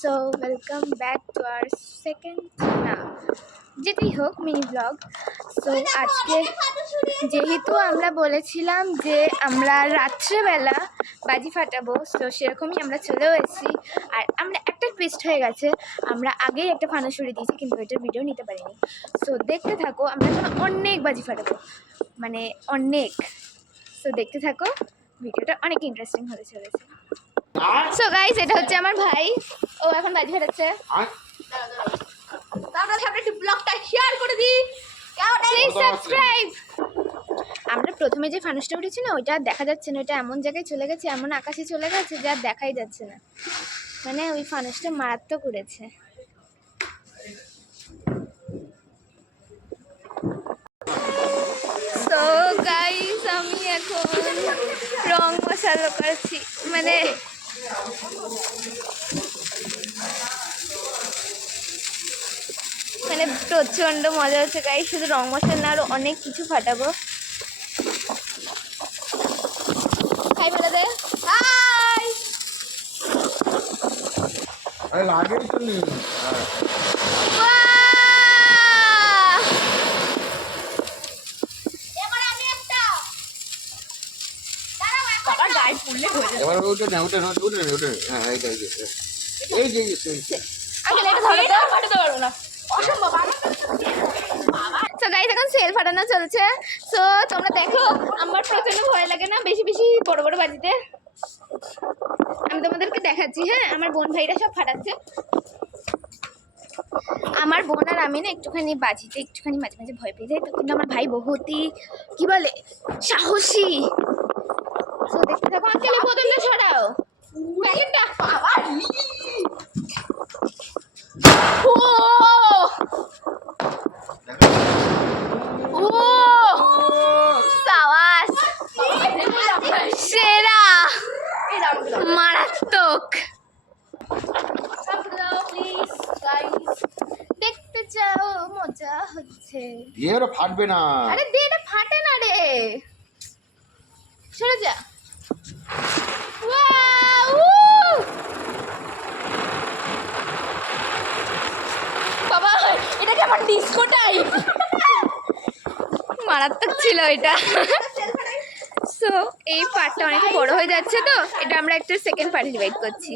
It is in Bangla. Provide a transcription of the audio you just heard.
So welcome back to our second যেটাই হোক মিনি ব্লগ। সো আজকে যেহেতু আমরা বলেছিলাম যে আমরা রাত্রেবেলা বাজি ফাটাবো, তো সেরকমই আমরা চলেও এসেছি। আর আমরা একটা টুইস্ট হয়ে গেছে, আমরা আগেই একটা ফানুস উড়িয়ে দিয়েছি কিন্তু এটার ভিডিও নিতে পারিনি। সো দেখতে থাকো, আমরা এখন অনেক বাজি ফাটাবো, মানে অনেক। সো দেখতে থাকো, ভিডিওটা অনেক ইন্টারেস্টিং হতে চলেছে। সো গাইস, এটা হচ্ছে আমার ভাই, ও এখন বাজি ফাটাচ্ছে। আমরা প্রথমে যে ফানুসটা উঠেছি না, ওইটা দেখা যাচ্ছে না, ওইটা এমন জায়গায় চলে গেছে, এমন আকাশে চলে গেছে যা দেখাই যাচ্ছে না, মানে ওই ফানুসটা মারাত্মক উড়েছে। সো গাইস, আমি এখন রং মশালা করছি, মানে প্রচন্ড মজা হচ্ছে গাইস। শুধু রং মশলা না, আরো অনেক কিছু ফাটাবো। হাই বলে দে, হাই। আরে লাগেই তো নি। এবার ওটা না, ওটা না, ওটা না, ওটা হ্যাঁ, এইটা এই যে তো গাইস, এখন সেল ফাটানো চলছে। সো তোমরা দেখো, আমার প্রচন্ড ভয় লাগে না বেশি বেশি বড় বড় বাজিতে। আমি তোমাদেরকে দেখাচ্ছি। হ্যাঁ, আমার বোন ভাইরা সব ফাটাচ্ছে। আমার বোন আর আমি না একটুখানি বাজিতে একটুখানি মাঝে মাঝে ভয় পেয়ে যাই, তো কিন্তু আমার ভাই বহুতই কি বলে সাহসী। তো দেখতে থাকো। আঙ্কেল, বোতলটা ছড়াও, প্যাকেটটা। সেরা মারাত্মক। দেখতে চাও, মজা হচ্ছে। এরও ফাটবে না। আরে দে, এটা ফাটে না রে, সরে যা। বাবা, এটা কেমন ডিস্কো টাইপ, মারাত্মক ছিল এটা। সো এই পার্টটা অনেক বড় হয়ে যাচ্ছে, তো এটা আমরা একটা সেকেন্ড পার্টে ডিভাইড করছি।